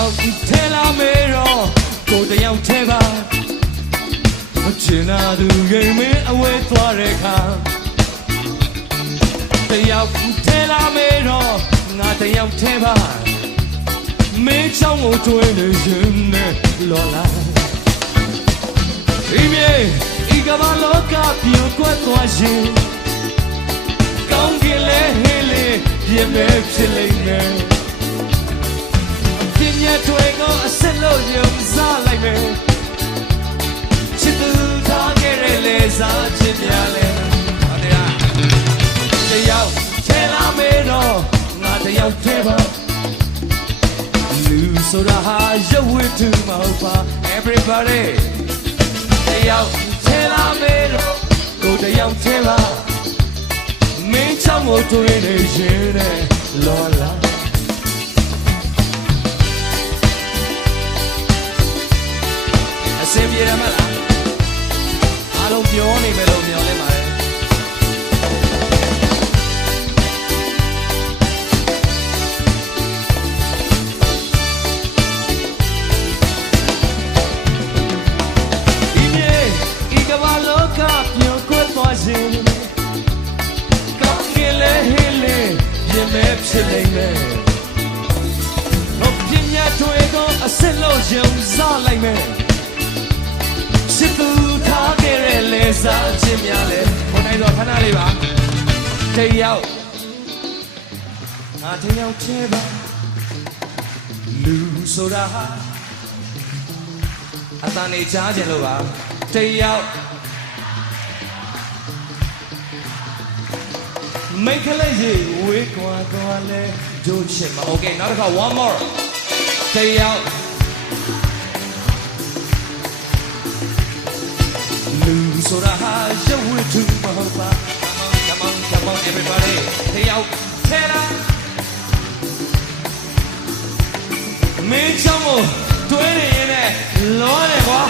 ရောက်ထဲလာမေတော့ကိုတယောက်ထဲပါမချင်တာသူရိမ်မင်းအဝဲသွားတဲ့ခါတယောက်ထဲလာမေတော့ငါတယောက်ထဲပါမင်းချောင်းကိုတွေးနေရင်နဲ့လော်လာဒီမြေဤကမ္ဘာလောကပြိုကွက်သွားရင်ကောင်းကင်လဲဟင်းလေးပြည့်မဲ့ဖြစ်လိမ့်မယ်ပြင်းရတွေကိုအဆက်လို့ယုံစားလိုက်မယ်ချစ်သူထားခဲ့တဲ့လေစားချစ်များလဲဟုတ်တယ်လားတယောက်ထဲလာမေတော့ငါတယောက်ထဲပါလူဆိုတာဟာရုပ်ဝတ္ထုမဟုတ်ပါ everybody တယောက်ထဲလာမေတော့ကိုတယောက်ထဲပါမင်းချောင်းကိုတွေးနေရင်နဲ့လော်လာအစင်ပြေရမလားအားလုံးပြောနေမယ်လို့မျှော်လင့်ပါတယ်ဤကမ္ဘာလောကပြိုကွက်သွားခြင်းကောင်းကင်လဲဟင်းလေးပြင်းမဲ့ဖြစ်လိမ့်မယ်ဟောပြညာတွေကိုအစစ်လို့ယုံစားလိုက်မယ်ချစ်သူထားခဲ့တဲ့လေစားခြင်းများလဲဘုန်းနိုင်တော့ခဏလေးပါတယောက်ငါတယောက်ချဲပါလူဆိုတာဟာအတန်နေကြားခြင်းလို့ပါတယောက်မိတ်ကလေးကြီးဝေးကွာကွာလဲဒုချင်မ Okay နောက်တစ်ခါ one more တယောက်လူဆိုတာဟာရုပ်ဝတ္ထုမဟုတ်ပါ Come on everybody တယောက်ထဲလာမင်းချောင်းကိုတွေးနေရင်လည်းလောတယ်ကွာ